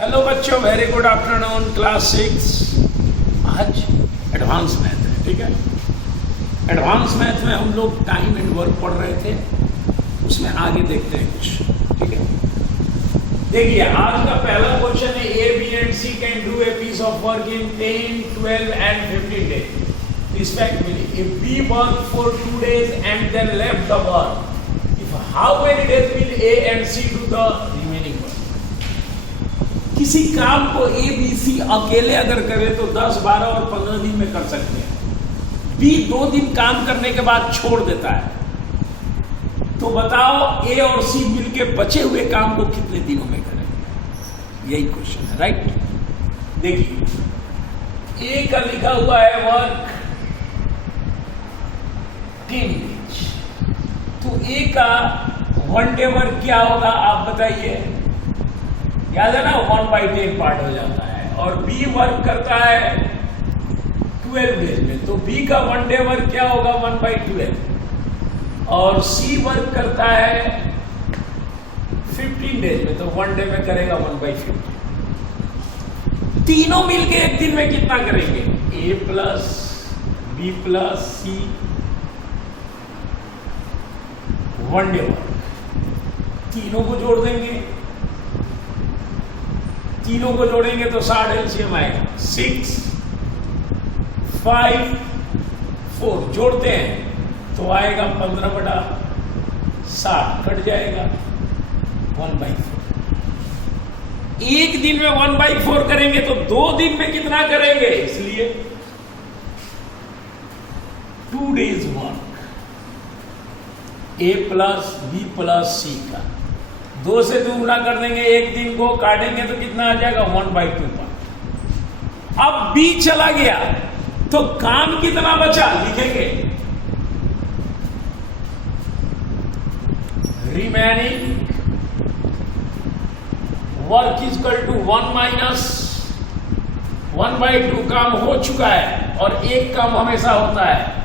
Hello बच्चों, very good afternoon. Class 6 आज advance math है, ठीक है। एडवांस मैथ में हम लोग टाइम एंड वर्क पढ़ रहे थे, उसमें आगे देखते हैं कुछ, ठीक है। देखिए आज का पहला क्वेश्चन है, A B and C can do a piece of work in 10, 12 and 15 days respectively. If B worked for 2 days and then left the work, if how many days will A and C do the remaining work? किसी काम को A, B, C अकेले अगर करे तो 10, 12 और 15 दिन में कर सकते हैं। B 2 दिन काम करने के बाद छोड़ देता है, तो बताओ A और C मिलके बचे हुए काम को कितने दिनों में करेंगे? यही क्वेश्चन है, राइट। देखिए A का लिखा हुआ है वर्क 10 डेज, तो A का 1 डे वर्क क्या होगा आप बताइए? याद है ना, 1/10 पार्ट हो जाता है। और B वर्क करता है 12 डेज में, तो B का 1 डे वर्क क्या होगा? 1/12। और C वर्क करता है 15 डेज में, तो 1 डे में करेगा 1/15। तीनों मिलके एक दिन में कितना करेंगे? A plus B plus C 1 day work. तीनों को जोड़ देंगे, तीनों को जोड़ेंगे तो 60 एलसीएम आएगा। 6, 5, 4 जोड़ते हैं तो आएगा 15/60, कट जाएगा 1/4। एक दिन में 1/4 करेंगे तो 2 दिन में कितना करेंगे? इसलिए 2 days work A plus B plus C का 2 से 2 गुना कर देंगे, एक दिन को काटेंगे तो कितना आ जाएगा? 1/2 पर। अब B चला गया तो काम कितना बचा लिखेंगे? Remaining work is equal to 1 minus 1/2 काम हो चुका है और एक काम हमेशा होता है।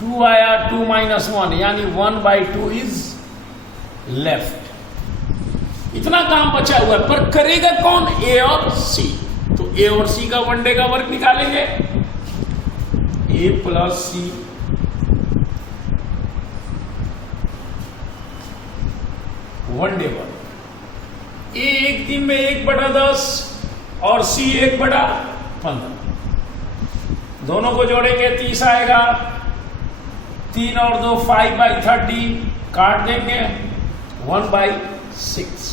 2 आया, 2 माइनस 1 यानी 1/2 इज लेफ्ट। इतना काम बचा हुआ है, पर करेगा कौन? A और C। तो A और C का 1 डे का वर्क निकालेंगे। A plus C one day work. A एक दिन में 1/10 और C 1/15। दोनों को जोड़ेंगे 30 आएगा। 3 और 2 5/30 काट देंगे 1/6।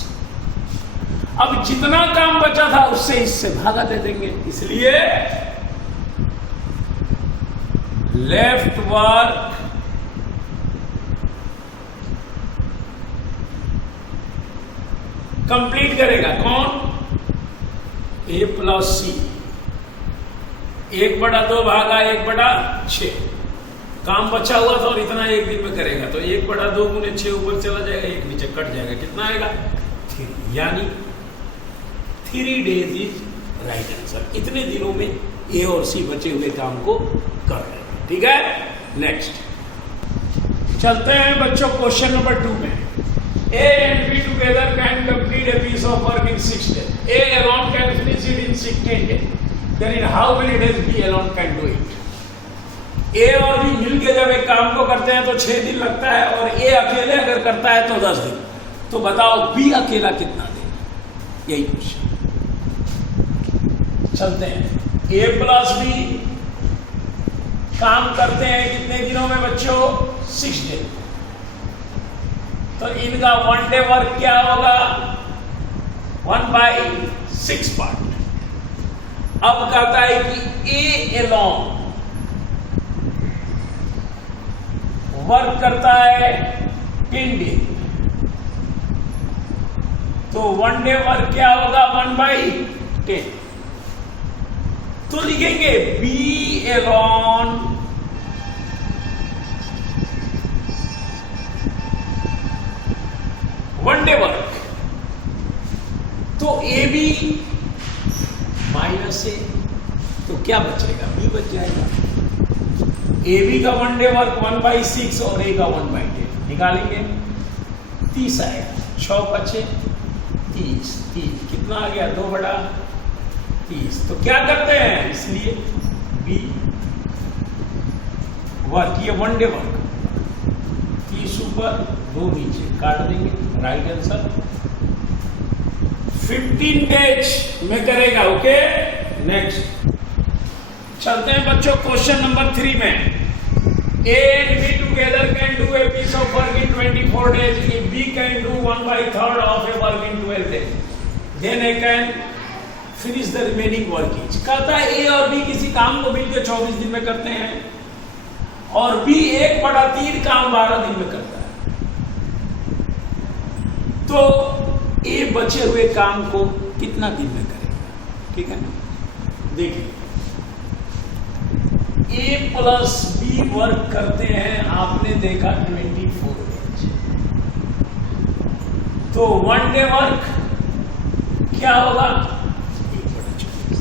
अब जितना काम बचा था उससे इससे भागा दे देंगे, इसलिए लेफ्ट वर्क कंप्लीट करेगा कौन? A प्लस C 1/2 भागा 1/6। काम बचा हुआ था और इतना एक दिन में करेगा तो 1/2 गुने 6 ऊपर चला जाएगा, 1 नीचे कट जाएगा, कितना आएगा? 3, यानी 3 डेज इज राइट आंसर। इतने दिनों में A और C बचे हुए काम को कर रहे हैं, ठीक है। नेक्स्ट चलते हैं बच्चों क्वेश्चन नंबर 2 में। A and B together can complete a piece of work in 6 days. A alone can finish it in 16 days. Then in how many days B alone can do it? A और B मिलके जब एक काम को करते हैं तो 6 दिन लगता है, और A अकेले अगर करता है तो 10 दिन। तो बताओ B अकेला कितना देगा? यही क्वेश्चन। चलते हैं। A प्लस B काम करते हैं कितने दिनों में बच्चों? 6 दिन। तो इनका 1 डे वर्क क्या होगा? 1/6 पार्ट। अब कहता है कि A alone वर्क करता है 10 डे, तो 1 डे वर्क क्या होगा? 1/10। तो लिखेंगे B alone one day work. तो AB माइनस A, तो क्या बचेगा? B बच जाएगा। AB का 1 डे वर्क 1/6 और A का 1/10 निकालेंगे, 30 आएगा। 6 बचे, 30 कितना आ गया 2/30। तो क्या करते हैं, इसलिए बी वर्क, ये 1 डे वर्क, 30 ऊपर 2 नीचे काट देंगे, राइट आंसर 15 डेज में करेगा। ओके नेक्स्ट चलते हैं बच्चों क्वेश्चन नंबर 3 में। A and B together can do a piece of work in 24 days. If B can do 1/3 of a work in 12 days, then A can finish the remaining work each. कहता है A और B किसी काम को मिलकर 24 दिन में करते हैं और B 1/3 काम 12 दिन में करता है। तो A बचे हुए काम को कितना दिन में करेगा, ठीक है ना। देखिए A प्लस B वर्क करते हैं, आपने देखा 24 डेज, तो 1 डे वर्क क्या होगा 1/24।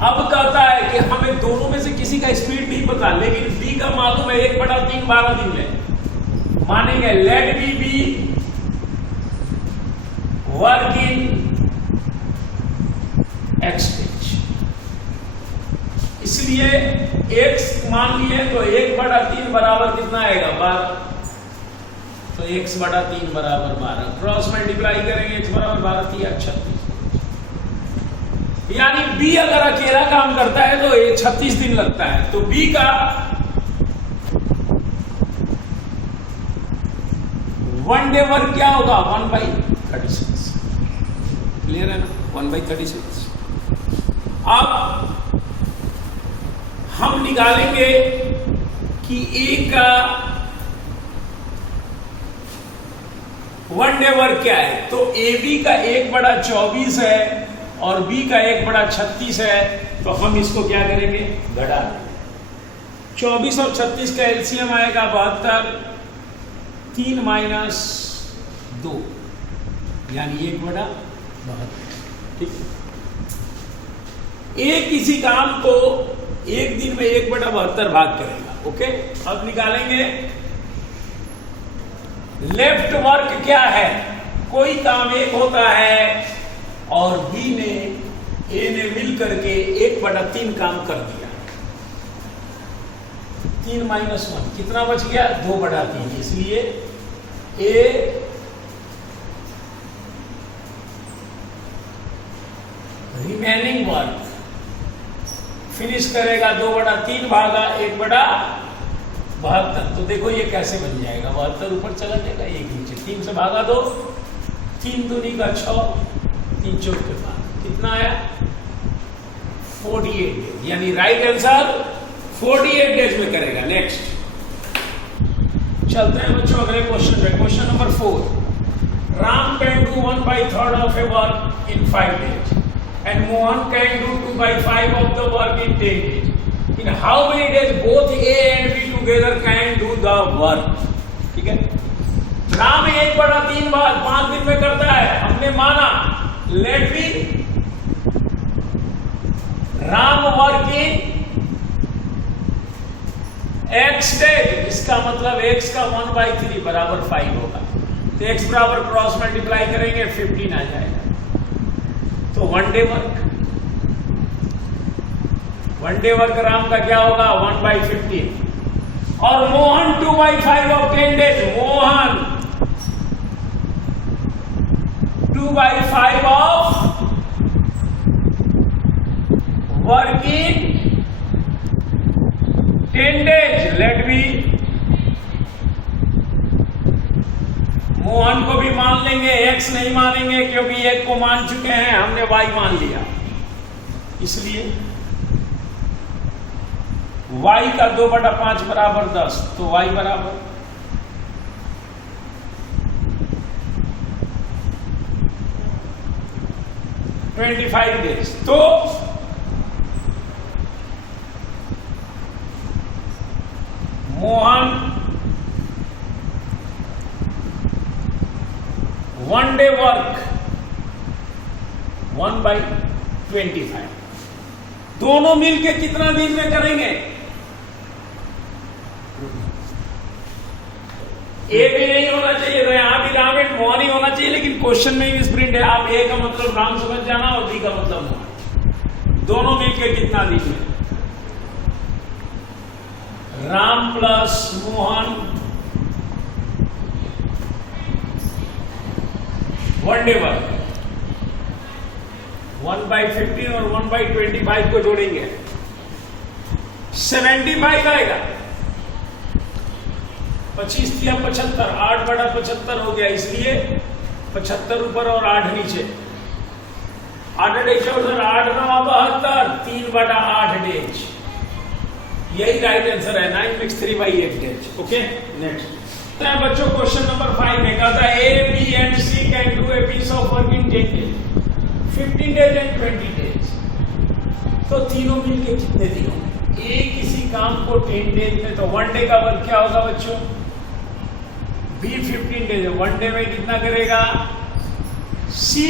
अब कहता है कि हमें दोनों में से किसी का स्पीड नहीं पता, लेकिन B का मालूम है 1/3 12 दिन में, मानेंगे let B work in X days. इसलिए x मान लिए तो 1/3 बराबर कितना आएगा 12, तो x/3 बराबर 12, क्रॉस मल्टीप्लाई करेंगे x बराबर 12 36, यानी B अगर अकेला काम करता है तो 36 दिन लगता है। तो B का 1 डे वर्क क्या होगा 1/36, क्लियर है ना, 1/36। अब हम निकालेंगे कि A का 1 डे वर्क क्या है, तो AB का 1/24 है और B का 1/36 है, तो हम इसको क्या करेंगे घटा देंगे। 24 और 36 का एलसीएम आएगा 72, 3 - 2 यानी 1/72, ठीक है। A किसी काम को एक दिन में 1/72 भाग करेगा। ओके अब निकालेंगे लेफ्ट वर्क क्या है, कोई काम एक होता है और B ने A ने मिल करके 1/3 काम कर दिया, 3 - 1 कितना बच गया 2/3, इसलिए A रिमेनिंग वर्क फिनिश करेगा 2/3 भागा 1/72। तो देखो ये कैसे बन जाएगा, 72 ऊपर चला जाएगा, 1 नीचे, 3 से भागा 2, 3 दूनी का 6, 3 चौक के बाद कितना आया 48 डेज, यानी राइट आंसर 48 डेज में करेगा। नेक्स्ट चलते हैं बच्चों अगले क्वेश्चन पे। Question number 4, Ram can do 1/3 of A work in 5 days and Mohan can do 2/5 of the work in 10 days. In how many days both A and B together can do the work? ठीक है, राम 1/3 5 दिन में करता है, हमने माना let B Ram work in x days, इसका मतलब x का 1/3 बराबर 5 होगा, तो x बराबर क्रॉस मल्टीप्लाई करेंगे 15 आ जाएगा। तो 1 डे वर्क राम का क्या होगा 1/15 और Mohan 2/5 of 10 days, Mohan 2/5 of work in 10 days. Let B Mohan को भी मान लेंगे, x नहीं मानेंगे क्योंकि एक को मान चुके हैं, हमने y मान लिया, इसलिए y का 2/5 बराबर 10, तो y बराबर 25 डेज। तो मोहन 1 डे वर्क 1/25, दोनों मिलके कितना दिन में करेंगे, ए भी नहीं होना चाहिए, तो यहां भी राम एंड मॉर्निंग होना चाहिए, लेकिन क्वेश्चन में भी स्प्रिंट है। आप ए का मतलब राम समझ जाना और बी का मतलब मोहन, दोनों मिलकर कितना लिखे? Ram plus Mohan one day work 1/15 और 1/25 को जोड़ेंगे 75 आएगा। 25 या 75, 8/75 हो गया, इसलिए 75 ऊपर और 8 नीचे। 8 डेज उधर 8 9 72, 3/8 डेज। यही राइट आंसर है। 9 मिक्स 3/8 डेज। ओके, नेक्स्ट बच्चों क्वेश्चन नंबर 5 में कहा था A B and C can do a piece of work in 10 days, 15 days and 20 days. तो तीनों मिलके कितने दिन होंगे? ए किसी काम को 10 डेज में, तो 1 डे का वर्क क्या होगा बच्चों? बी 15 डेज, 1 डे में कितना करेगा? सी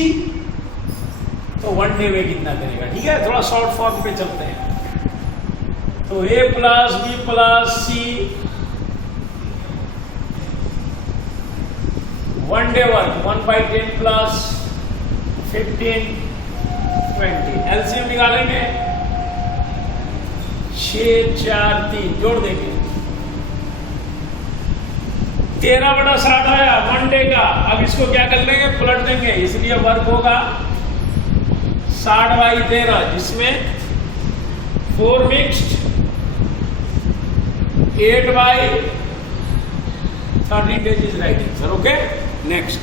तो 1 डे में कितना करेगा? ठीक है, थोड़ा शॉर्ट फॉर्म पे चलते हैं। तो ए प्लस बी प्लस सी 1 डे वर्क 1/10 प्लस 15 20। एलसीएम निकालेंगे 6 4 3 जोड़ देंगे 13/60 आया 1 डे का। अब इसको क्या कर लेंगे? पलट देंगे, इसलिए वर्क होगा 60/13, जिसमें 4 mixed 8/13 days is right answer. Okay, next